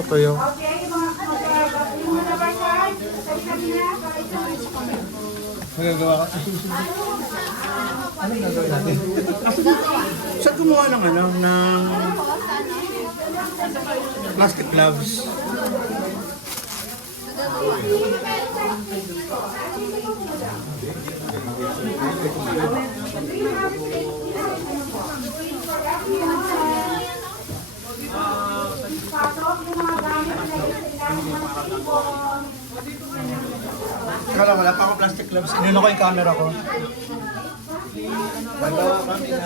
tutuyo. Okay, yung mga nabasan, sabi na, Magagawa ka. Anong gagawin natin? Saan gumawa ng plastic gloves? Wala pa akong plastic gloves. Inuna ko yung camera ko. Magawa kami ng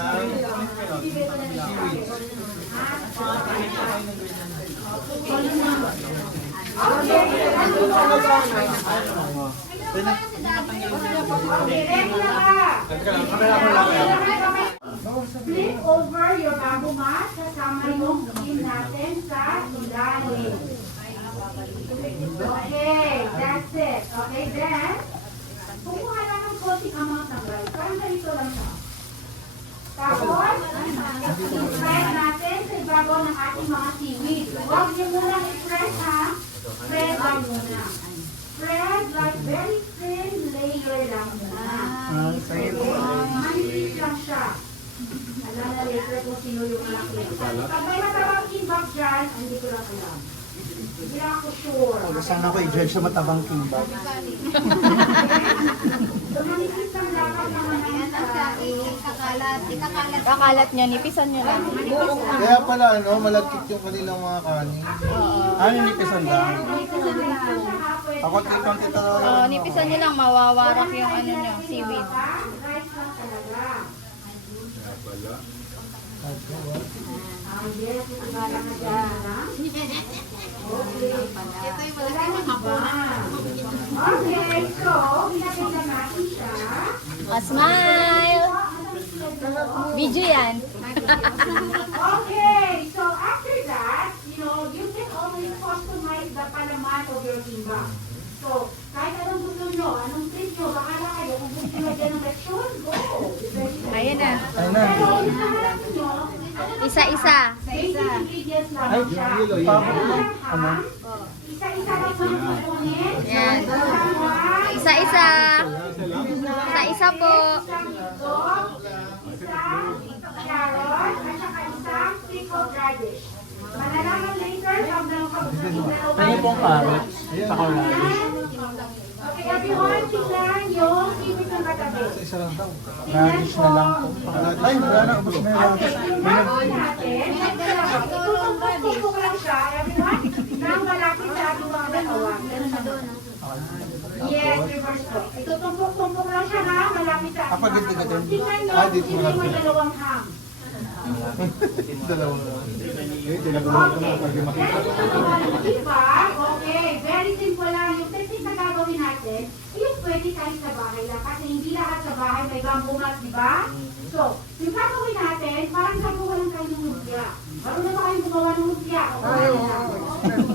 flip over your bamboo mat, kasama yung skin natin sa ilalim. Okay, that's it. Okay, then, kumuha lang ng konting amount ng rice. Parang ganito lang siya. Tapos, i-spread natin sa ibabaw ng ating mga seaweed. Huwag niyo muna i-press ha. Spread lang muna. Spread like very thin layer lang muna. Manipis lang siya. Alam na later kung sino yung anak nito. Pag may matabang kimbap dyan, hindi ko lang alam. Hindi ako sure. sana ako i-judge sa matabang kimbap. Manipis lang dapat naman Kakalat niya, nipisan niya lang. Kaya pala malagkit yung kanilang mga kanin. Nipisan lang. Ako konti to. Nipisan niya lang, mawawarak yung niya, seaweed. rice lang talaga. Yes, itibala na dyan, ha? Okay, so, ginagay na natin siya. Smile! Video yan. Okay, so after that, you can always customize the palaman of your kimbap. So, kahit anong gusto nyo, anong treat nyo, bahala kayo. Kung gusto nyo dyan ng lechon, go! Ayun na. Pero, isaharap nyo, Isa-isa. basic ingredients lang siya. Isa-isa lang po yung kukunin. Yan. Isa-isa. Isa-isa po. Isang itlog, isang carrot, at saka isang pickled radish. Malalaman later pag Pwede pong carrots. Saka wala. Okay, everyone, tingnan yung seaweed ng katabi. Isa lang daw. Radish na lang po. Ay, wala na. Ubus na yung radish. Tingnan natin. Tutumpok lang siya, everyone, nang malapit sa ating mga katawan. Yes, reverse po. Itutumpok-tumpok lang siya ha, malapit sa ating mga katawan. Tingnan nyo, hindi mo dalawang ham. Dalawa na. Diba? Okay, very simple lang. Yung technique na gagawin natin, yung pwede kahit sa bahay lang. Kasi hindi lahat sa bahay may bamboo mat, diba? So, yung gagawin natin, parang gagawa lang kayo ng lumpia. Marunong na kayong gumawa ng lumpia.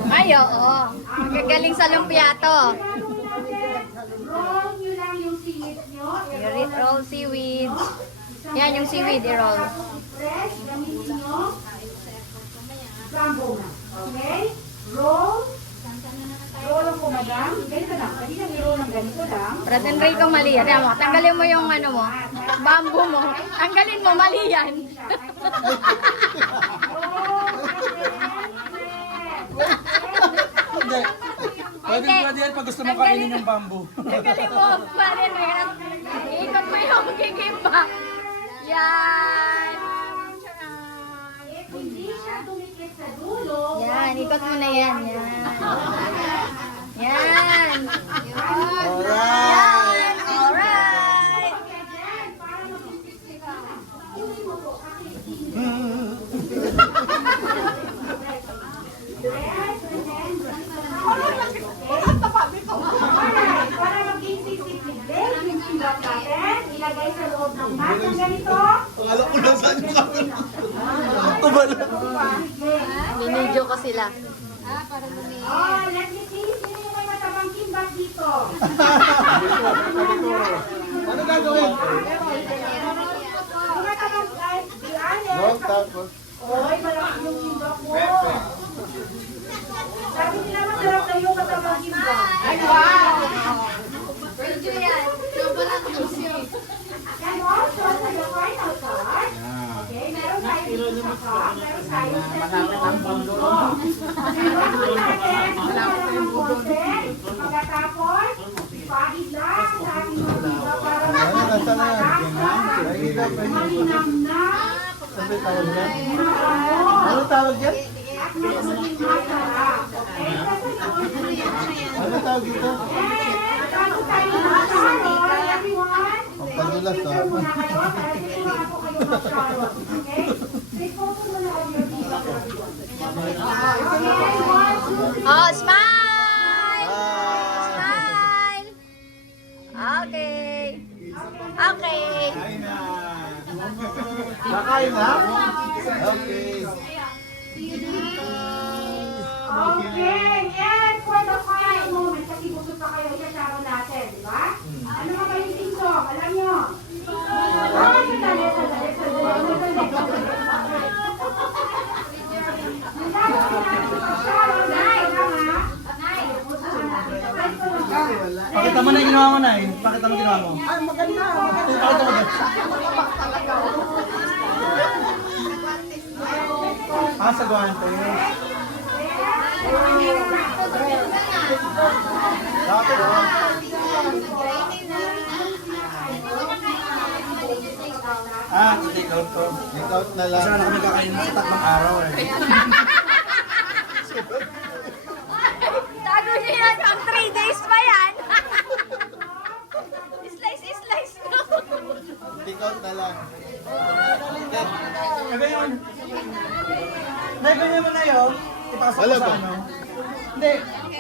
Ay, oo. Magagaling sa lumpiato. Roll nyo lang yung seaweed nyo. Roll seaweed. Yan yung seaweed, i-roll. Press, gamitin nyo. Bamboo mat. Okay? Roll. Roll lang po, madam. Ganito lang. Pwede lang i-roll ng ganito lang. Present Ray ko mali yan. Ayan mo, tanggalin mo yung mo. Bamboo mo. Tanggalin mo, mali yan. Hindi. Pwede yan pag gusto mo kainin yung bamboo. Tanggalin mo, Present Ray. Ikot mo yung gigimba. Yan. If hindi siya tumikit sa dulo, Yan, ikot mo na yan. Yan. Yan. Alright! Alright. again, para mag-isip ka na. Kunin mo po, kakaitin. Yes, and then, alright, para maging sisipid yung kimbap natin, ilagay sa loob ng mat ng ganito. Akala ko lang saan yung camera. Tubalo. Minidyo ko sila. Oh, let me see. Sino yung may matabang kimbap dito? Ano gagawin? Yung matabang, ay, di No, honest. tapos. Oy, malaki yung kimbap mo. Pagkatapos, ipahid lang sa ating mga dito para Ayun, nasa na yan. malinam na Ano tawag yan? Ano tawag yan? at magiging masarap. Okay? Ano tawag dito? Bago tayo mag-sharon, everyone, Pampadulas, picture muna kayo. Kasi bago kayo mag-sharon. Okay? Take photo muna of your dito. Okay, 1, 2, 3. Oh, smile! Ah! Smile! Okay. Okay. Nakain na? Okay. Okay, and for the final moment, kasi busog pa kayo, i-sharon natin, di ba? Ano nga ba yung theme song? Alam nyo? Oh, sandali. Pakita mo na yung ginawa mo na. Pakita mo ginawa mo. Ay, maganda. Pakita mo dyan. Sa guwante. Take out to. Take out na lang. Kasi na kami kakain sa tatlong araw eh. Tago niya yan. Ang 3 days pa yan. Slice ko. Take out na lang. Sabi yun. Ganyan mo na yun. Ipasok mo sa ano. Hindi.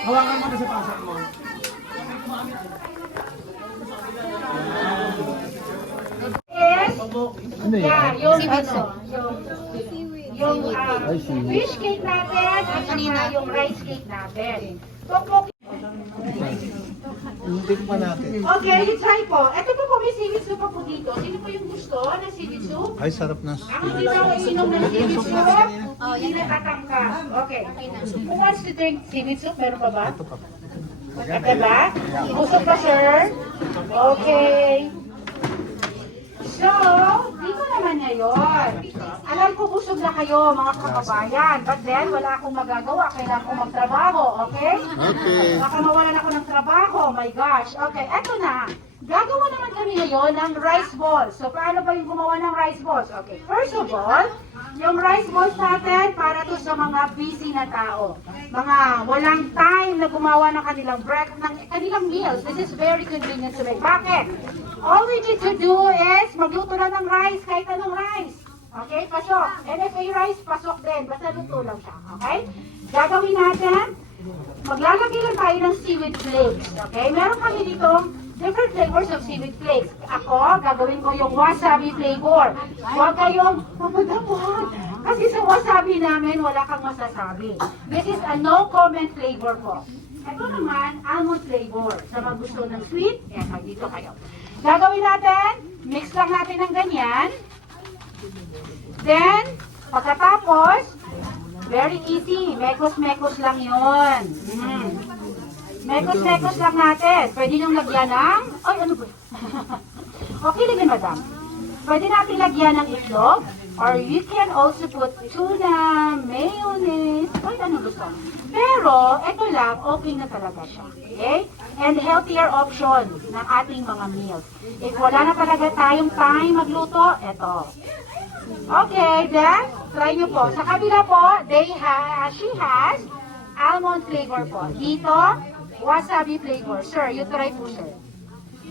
Hawakan mo na sa pasok mo. Yeah, yung fish cake natin at saka yung rice cake natin. Tokok. Hindi pa natin. Okay, you try po. Ito po may seaweed soup po dito. Sino po yung gusto ng seaweed soup? Ay, sarap na. Ako din ako inom ng seaweed soup. Hindi natatangkas. Okay. Who wants to drink seaweed soup? Meron pa ba? Ito pa. Ito ba? Busog pa, sir? Okay. So, dito naman ngayon. Alam ko busog na kayo, mga kababayan. But then, wala akong magagawa. Kailangan ko magtrabaho, okay? Okay. Baka mawalan ako ng trabaho. My gosh. Okay, eto na. Gagawa naman kami ngayon ng rice balls. So, paano ba yung gumawa ng rice balls? Okay, first of all, yung rice balls natin para to sa mga busy na tao. Mga walang time na gumawa ng kanilang kanilang meals. This is very convenient to make. Bakit? All we need to do is magluto na ng rice, kahit anong rice. Okay, pasok. NFA rice, pasok din. Basta luto lang siya. Okay? Gagawin natin, maglalagay lang tayo ng seaweed flakes. Okay? Meron kami dito different flavors of seaweed flakes. Ako, gagawin ko yung wasabi flavor. Huwag kayong mamadamot. Kasi sa wasabi namin, wala kang masasabi. This is a no comment flavor po. Ito naman, almond flavor. Sa mga gusto ng sweet, dito kayo. Gagawin natin, mix lang natin ng ganyan. Then, pagkatapos, very easy. Mekos-mekos lang yun. Mekos-mekos lang natin. Pwede nyung lagyan ng... Ay, ano ba? Okay lang yun, madam. Pwede natin lagyan ng itlog. Or you can also put tuna, mayonnaise, kahit anong gusto. Pero, ito lang, okay na talaga siya. Okay? And healthier option ng ating mga meals. If wala na talaga tayong time magluto, ito. Okay, then, try nyo po. Sa kabila po, she has almond flavor po. Dito, wasabi flavor. Sir, you try po, sir.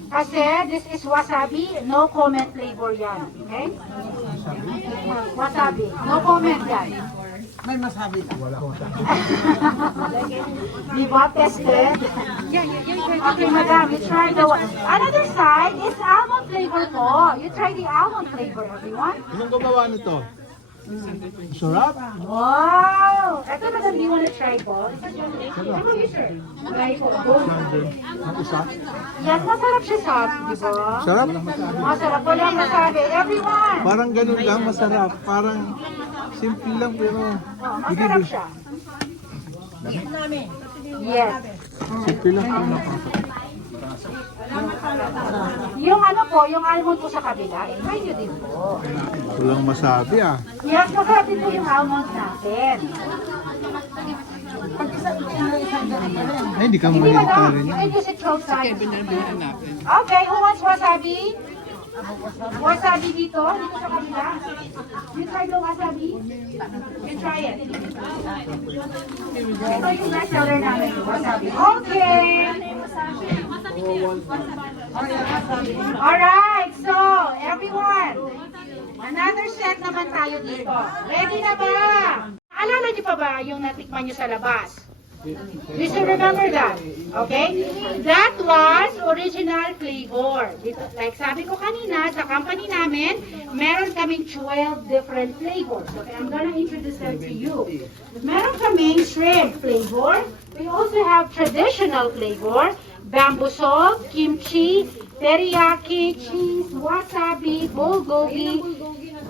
Kasi this is wasabi, no comment flavor yan. Okay? Wasabi, no comment yan. May masabi ka. Wala ko. Di ba tested? Okay, madam, you try the one. Another side is almond flavor po. You try the almond flavor, everyone. Anong gumawa nito? Sarap. Wow! Ito, madam, do you want to try po? Ano you, sir? Try po. Ang isa. Yes, masarap siya sa atin, di ba? Sarap. Masarap, wala masabi. Everyone! Parang ganun lang, masarap. Parang simple lang pero Masarap siya. Yes. simple lang pero napasok. Yung ano po, yung almond po sa kabila, try nyo din po. Walang masabi ah. Yes, masarap din po yung almond natin. Ay, hindi ka Hindi mahilig madam, rin. you can use it outside. Okay, who wants wasabi? Wasabi dito sa kabila. You try the wasabi? You try it. Ito yung best seller namin, wasabi. Okay. Alright, so everyone, another set naman tayo dito. Ready na ba? Alala niyo pa ba yung natikman niyo sa labas? You still remember that? Okay? That was original flavor. Dito, like sabi ko kanina, sa company namin, meron kaming 12 different flavors. Okay, I'm gonna introduce them to you. Meron kaming shrimp flavor. We also have traditional flavor, bamboo salt, kimchi, teriyaki, cheese, wasabi, bulgogi,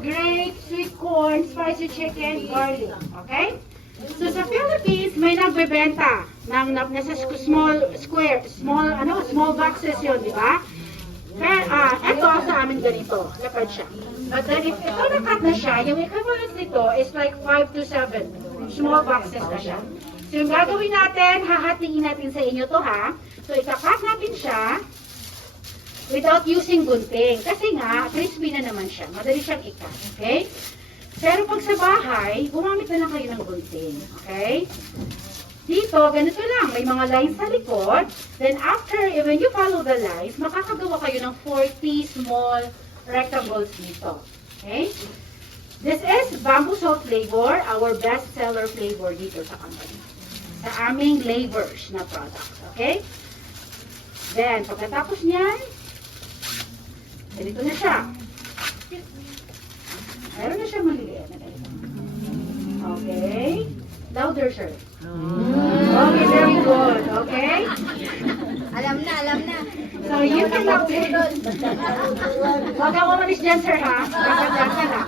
grapes, sweet corn, spicy chicken, garlic. Okay? So sa Philippines, may nagbebenta ng nasa small boxes 'yon, di ba? Pero ito sa amin ganito, lapad siya. But then if ito nakat na siya, yung equivalent nito is like 5 to 7 small boxes na siya. So yung gagawin natin, hahatiin natin sa inyo to ha. So ikakat natin siya without using gunting. Kasi nga, crispy na naman siya. Madali siyang ikat. Okay? Pero pag sa bahay, gumamit na lang kayo ng gunting. Okay? Dito, ganito lang. May mga lines sa likod. Then after, when you follow the lines, makakagawa kayo ng 40 small rectangles dito. Okay? This is bamboo salt flavor, our best seller flavor dito sa company. Sa aming flavors na products. Okay? Then, pagkatapos niyan, ganito na siya. Meron na siya maliliit na ganito. Okay? Louder, sir. Okay, very good. Okay? Alam na. So, you can now taste. Huwag kang umalis dyan, sir, ha? Kakandaan ka na.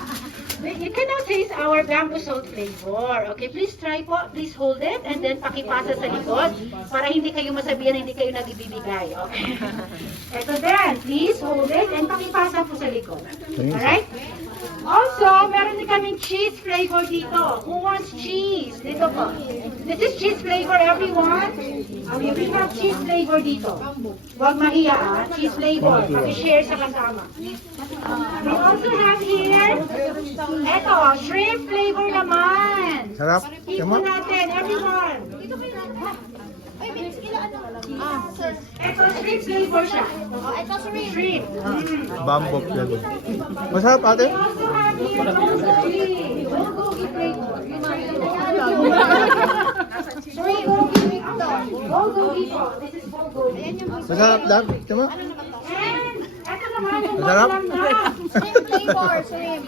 You can now taste our bamboo salt flavor. Okay, please try po. Please hold it and then pakipasa sa likod para hindi kayo masabihan na hindi kayo nagbibigay. Okay? Ito din. Please hold it and pakipasa po sa likod. Alright? Also, meron din kaming cheese flavor dito. Who wants cheese? Dito po. This is cheese flavor, everyone. Okay, we have cheese flavor dito. Huwag mahiya, cheese flavor. Paki-share sa kasama. We also have here, eto, shrimp flavor naman. Sarap. Ipon natin, everyone. Eto, shrimp flavor siya. Shrimp. Bamboo flavor. Masarap ate? We also have here bulgogi. Bulgogi flavor. Bulgogi po. This is bulgogi. Masarap lang. Tama? And eto naman yung Masarap? malinamnam. Flavor, shrimp.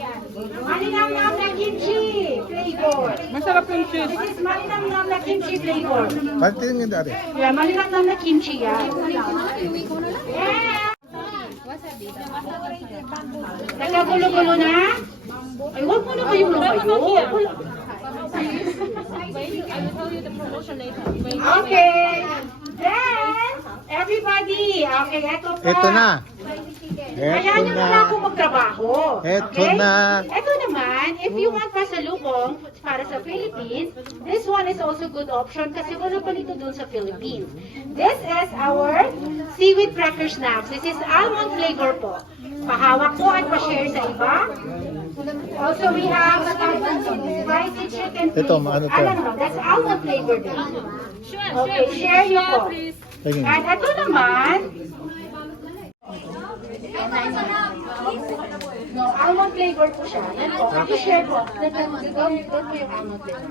Malinamnam na kimchi flavor. Masarap yung cheese. This is malinamnam na kimchi flavor. Pantin nga ate. Yeah, malinamnam na kimchi yan. Yeah. Nagkagulo-gulo na? Ay, huwag mo na kayong lumayo. Okay. Then, everybody. Okay, eto pa. Ito na. Kaya Ito nyo na. muna ako magtrabaho. Ito Okay? na. Ito naman, if you want pasalubong para sa Philippines, this one is also good option kasi wala pa nito dun sa Philippines. This is our seaweed cracker snacks. This is almond flavor po. Pahawak po at pa-share sa iba. Also, we have spicy chicken flavor. Ito, ano to? No, that's almond flavor din. Okay, share nyo po. Ayun. At ito naman, no, almond flavor po siya. Yan po, paki-share po. Doon po yung almond flavor.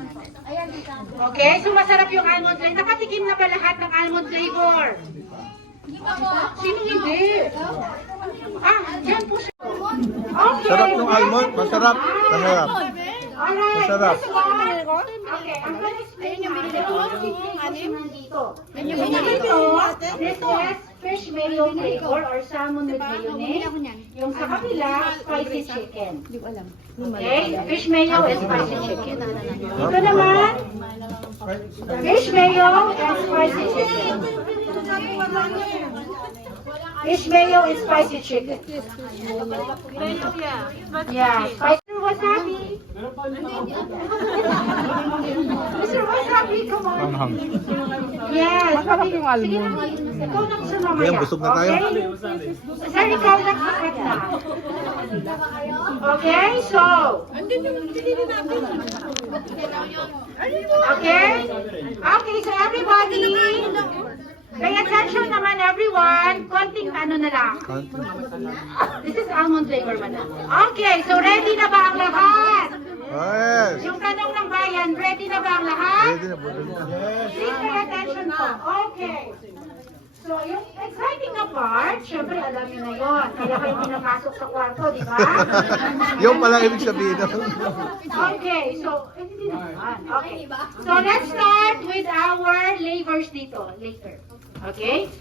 Okay, so masarap yung almond flavor. Nakatikim na ba lahat ng almond flavor? Sino hindi? Yan po siya. Okay. Sarap yung almond. Masarap. Masarap. Alright, Masarap. this one. Okay, I'm gonna explain yung dito. This is fish mayo flavor or salmon with mayonnaise. Yung sa kabila, spicy chicken. Okay, fish mayo and spicy chicken. Ito naman, fish mayo and spicy chicken. Fish mayo and spicy chicken. Yeah, spicy wasabi. Mr. Wasabi, come on. Yes. Sige na, ikaw nang sumamaya. Kuya, busog na tayo. Okay? Sir, ikaw nang sakat na. Okay, so. Okay? Okay, so everybody, pay attention naman everyone. Konting ano na lang. This is almond flavor, madam. Okay, so ready na ba ang lahat? Yes! Yung tanong ng bayan, ready na ba ang lahat? Ready na po. Please pay attention po. Okay. So, yung exciting na part, syempre alam niyo na yun. Kaya kayo pinapasok sa kwarto, di ba? Yung pala ibig sabihin. Okay, so, hindi naman. Okay. So, let's start with our flavors dito, later. Okay?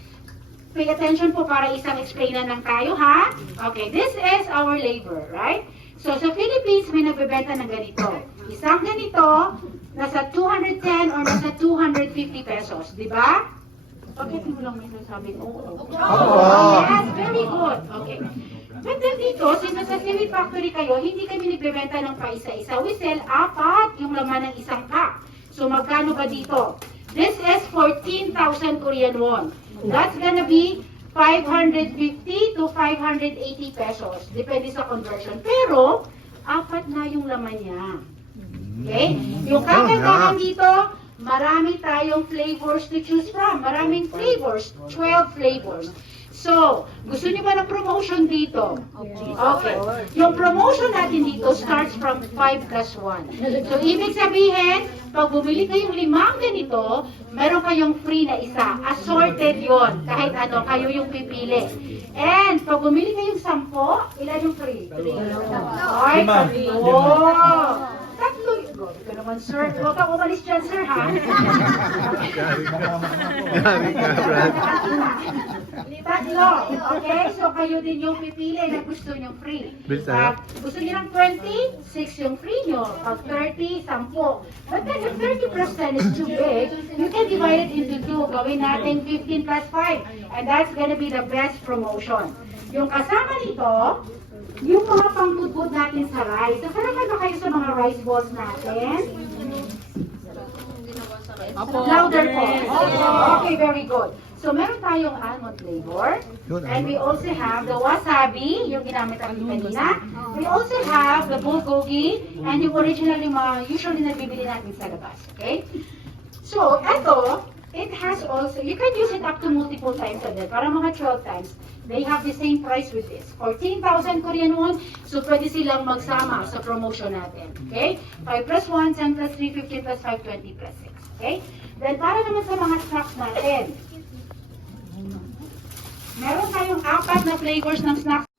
Pay attention po para isang explainan lang tayo, ha? Okay, this is our flavor, right? So, sa Philippines, may nagbebenta ng ganito. Isang ganito, nasa 210 or nasa 250 pesos, di ba? Bakit mo lang may sasabi? Oo. Yes, very good. Okay. But then dito, since sa seaweed factory kayo, hindi kami nagbebenta ng paisa-isa. We sell 4 yung laman ng isang pack. So magkano ba dito? This is 14,000 Korean won. That's gonna be 550 to 580 pesos. Depende sa conversion. Pero, 4 na yung laman niya. Okay? Yung kagandahan dito, marami tayong flavors to choose from. Maraming flavors, 12 flavors. So, gusto niyo ba ng promotion dito? Okay. Yung promotion natin dito starts from 5 plus 1. So, ibig sabihin, pag bumili kayong 5 ganito, meron kayong free na isa. Assorted yon. Kahit ano, kayo yung pipili. And, pag bumili kayong 10, ilan yung free? 3. Ay, 3. Tatlo yun. Ito naman, sir. Huwag kang umalis dyan, sir, ha? Tatlo. Okay? So, kayo din yung pipili na gusto nyo free. Pag gusto nyo ng 20, 6 yung free nyo. Pag 30, 10. But then, if 30% is too big, you can divide it into 2. Gawin natin 15 plus 5. And that's gonna be the best promotion. Yung kasama nito, yung mga pangtutbod natin sa rice. Nasarapan ba kayo sa mga rice balls natin? Louder po. Okay, very good. So, meron tayong almond flavor. And we also have the wasabi, yung ginamit natin kanina. We also have the bulgogi, and yung originally usually nabibili natin sa labas. Okay? So, eto, it has also, you can use it up to multiple times a day. Para mga 12 times. They have the same price with this. 14,000 Korean won. So, pwede silang magsama sa promotion natin. Okay? 5 plus 1, 10 plus 3, 15 plus 5, 20 plus 6. Okay? Then, para naman sa mga snacks natin. Meron tayong 4 na flavors ng snacks.